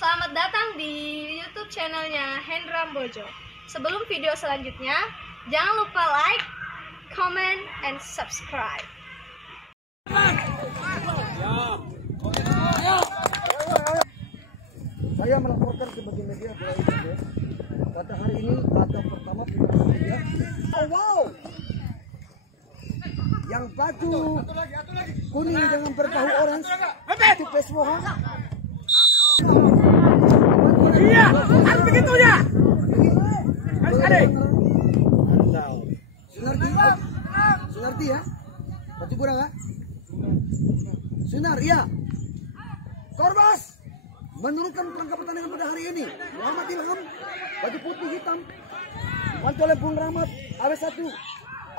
Selamat datang di YouTube channelnya Hendra Bojo. Sebelum video selanjutnya, jangan lupa like, comment, and subscribe. Saya melaporkan sebagai media pada hari ini laga pertama Piala Media. Oh wow, yang baju kuning dengan berbahu orange itu Pesmoha. Iya, harus begitu ya. Harus ada. Sunardi ya, baju kurang ya. Sunar ya. Korbas menurunkan perangkap pertandingan pada hari ini. Muhammad Ilham baju putih hitam dibantu oleh Bung Rahmat AB1,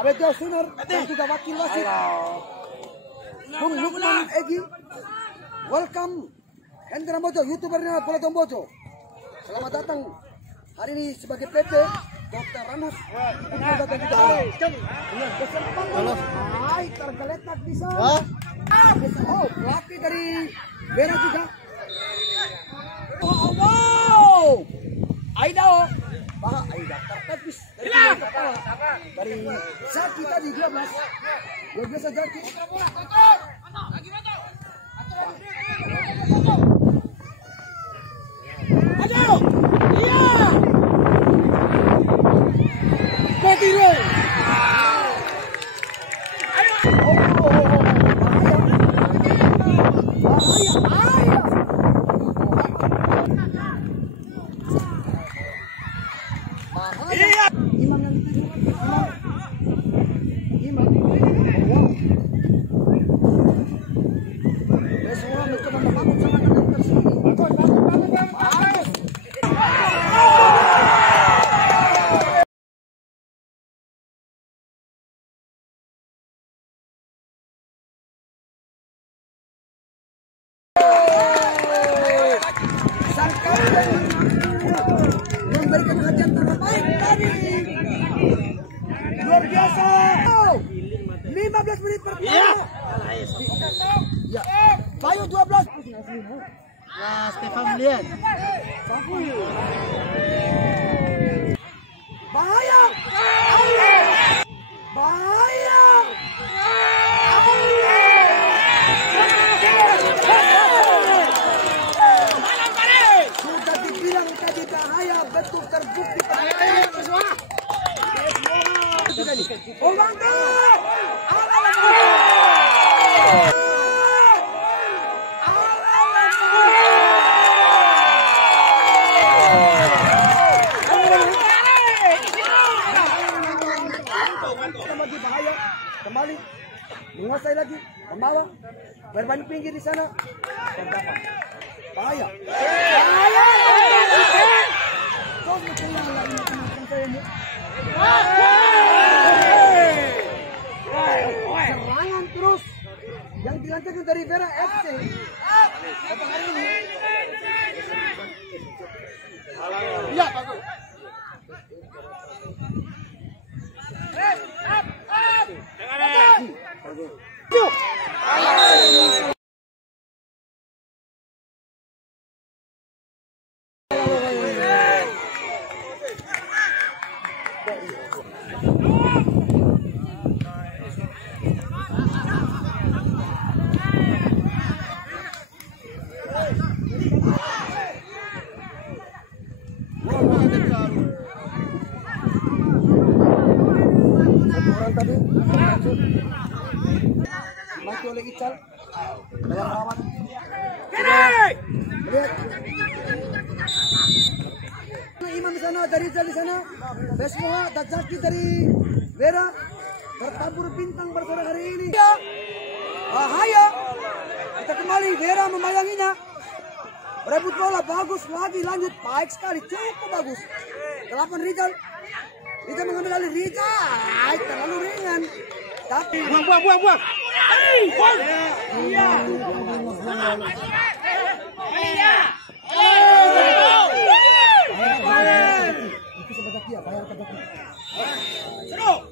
AB2 Sunar dan juga wakil wasit Bung Lukman Egi. Welcome Hendra Bojo, youtubernya Bola Tombojo. Selamat datang hari ini sebagai PT Dr. Ranus. Hai, tergeletak bisa. Oh, pelatih dari Bera juga. Oh, wow. Aida, Pak Aida tertepis dari kepala. Dari Zaki tadi 12 Zaki. Ayo, iya. Petiro. Memberikan hajat terbaik tadi. Luar biasa. 15 menit pertama. Ya. Bayu 12. Nah, Stefan lihat. Bahaya. Bahaya. Sudah dibilang tadi bahaya, betul terbukti. Oh mantap! Bahaya, kembali menguasai lagi, membawa bermain pinggir di sana. Bahaya. Bahaya. Serangan terus yang dilancarkan dari Vera FC. Pada hari ini. Ya, bagus. Orang tadi mati oleh Ical dalam lawan. Lihat Imam di sana, dari Ical di sana, Pesmoha dan Zaki dari Vera bertabur bintang pada sore hari ini. Bahaya. Kita kembali Vera membayanginya. Rebut bola bagus lagi, lanjut baik sekali, cukup bagus. 8 Rizal. Rizal mengambil alih, Rizal terlalu ringan. Tapi buang. Iya. Itu sebagai dia bayar ke Zaki. Oh,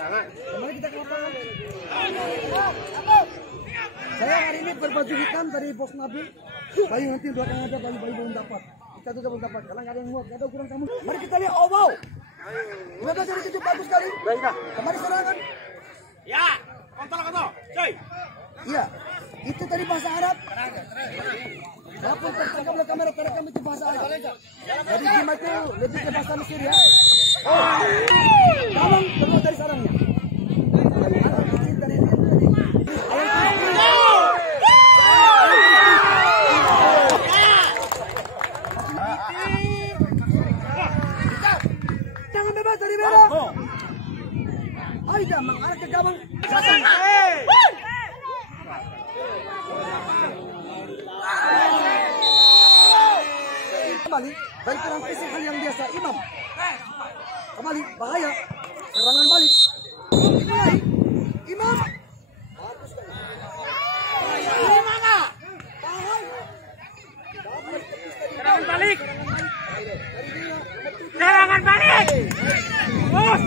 kembali kita ke lapangan. Saya hari ini berbaju hitam dari Bos Nabil. Bayu nanti belakang ada, Bayu belum dapat. Kita tuh belum dapat, karena nggak ada yang muat, nggak ada ukuran kamu. Mari kita lihat, oh wow. 12 dari 7 bagus sekali. Kembali serangan. Ya, kontrol, coy. Iya, itu tadi bahasa Arab. Walaupun tertangkap oleh kamera terekam itu bahasa Arab. Jadi Jima itu lebih ke bahasa Mesir ya. Oh, tolong keluar dari sarangnya. Anak kecil dari ini tadi. Jangan bebas dari beda. Aida mengarah ke gawang. Kembali dari kurang fisik hal yang biasa Imam. Kembali bahaya. Serangan balik. Dimulai. Imam. Bagus sekali. Serangan balik. Serangan balik. Bos.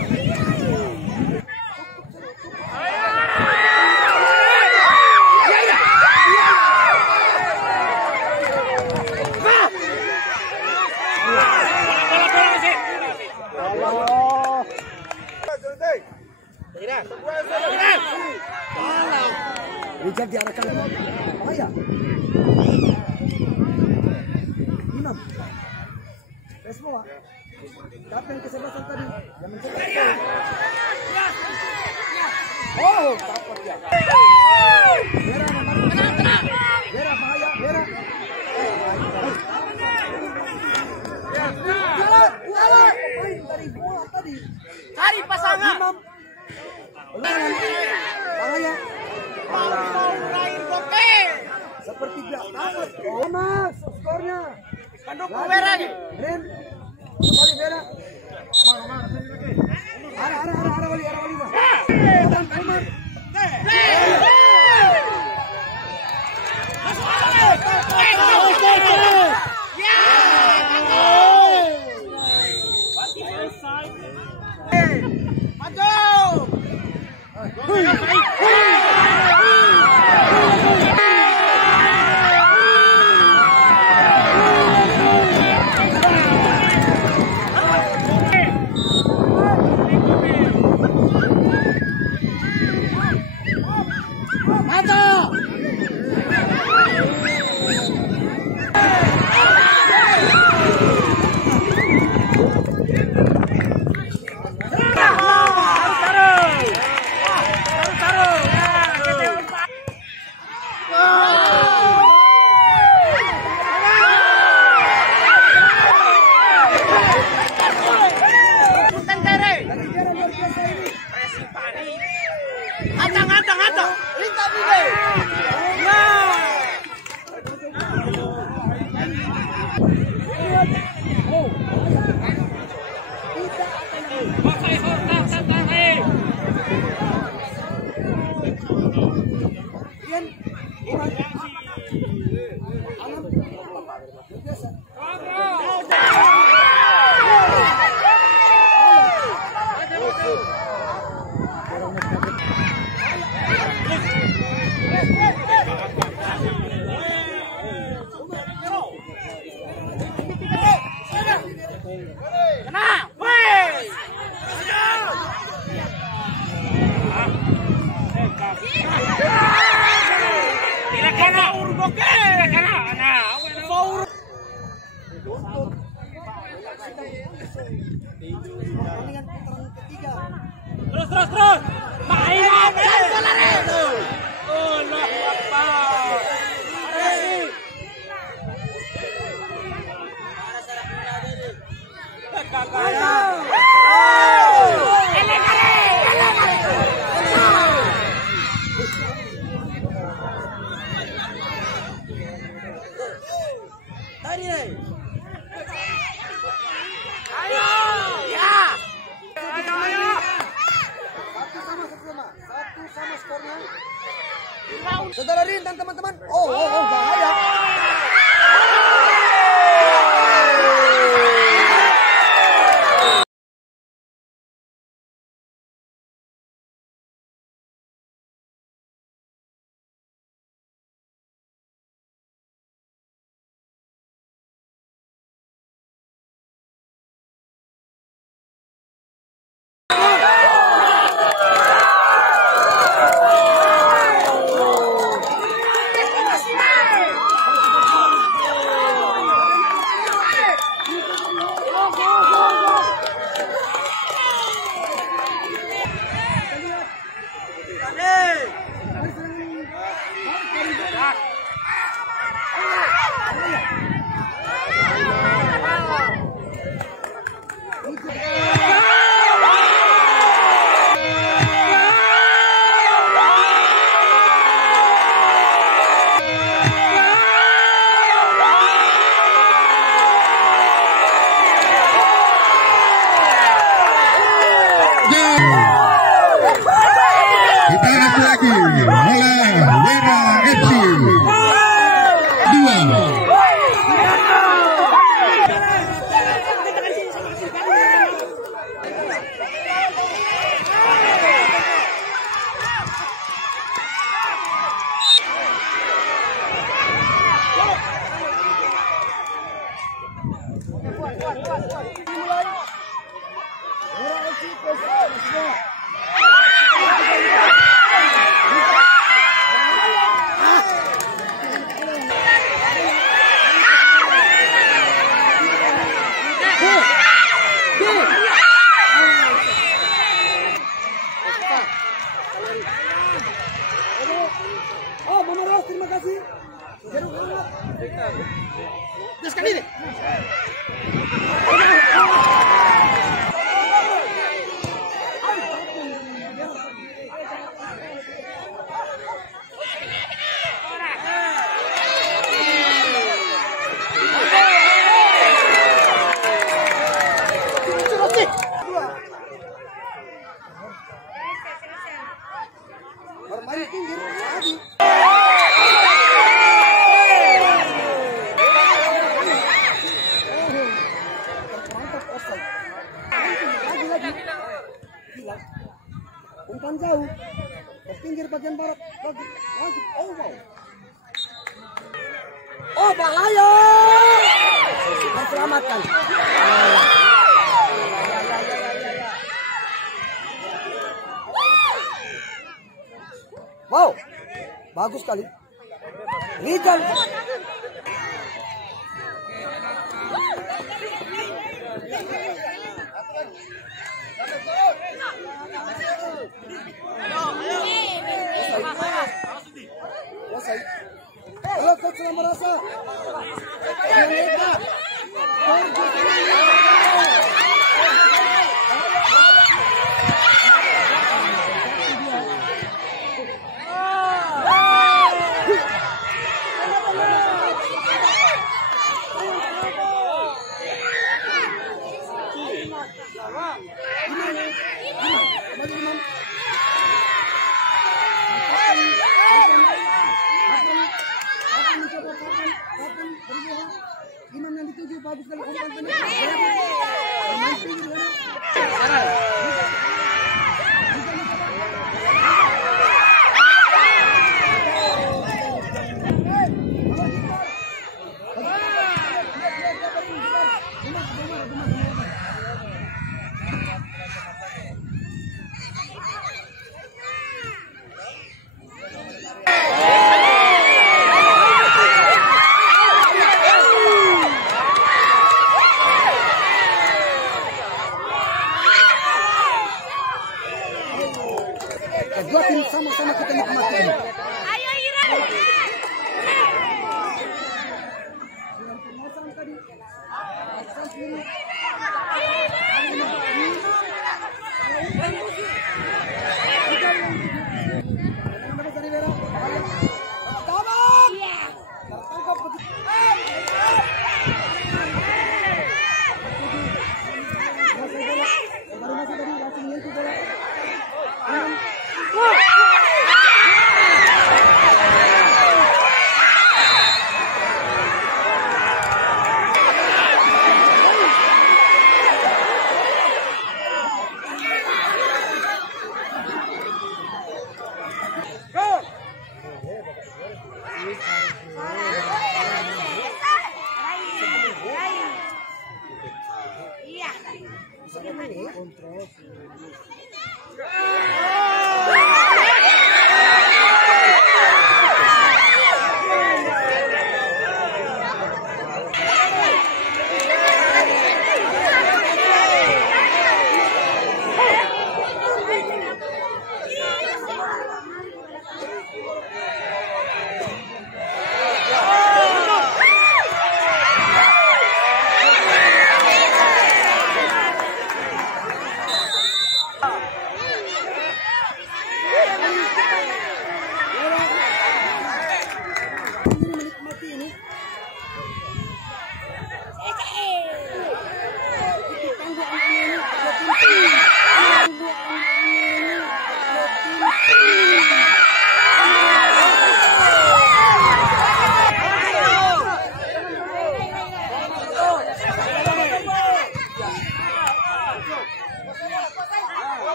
Rijal diarahkan bahaya. Imam. Semua. Kapten ke-11 tadi yang mencetak gol. Oh, dapat ya. Merah nomor. Merah bahaya, merah. Jalan. Poin dari bola tadi. Cari pasangan. Imam. Bahaya. Seperti biasa. Oh, Mas, skornya. Pendukung merah nih. Ren. Kembali merah. Arah wali Mas. Umar. Terus. Main. Allahu Akbar. Sama skornya. Saudara Rin dan teman-teman. Oh, bahaya. Teruskan diri. Bermain pinggir lagi. Terperangkap offside. Lagi. Hilang. Umpan jauh. Ke pinggir bagian barat. Lagi. Oh wow. Oh bahaya. Selamatkan. Wow, bagus sekali. Rizal. Halo, coach yang merasa. Imam yang dituju bagus sekali umpan pendek. Dua tim sama-sama kita nikmati ini. Ayo Ira.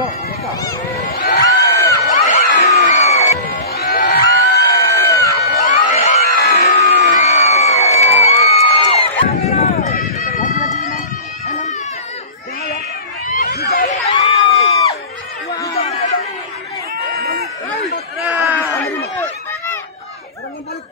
Yo, mereka. Serangan balik.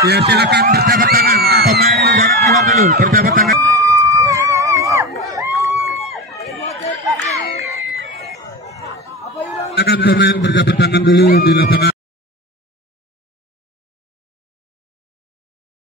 Ya silakan berjabat tangan. Pemain jarak keluar dulu. Berjabat tangan. Silakan pemain berjabat tangan dulu di lapangan.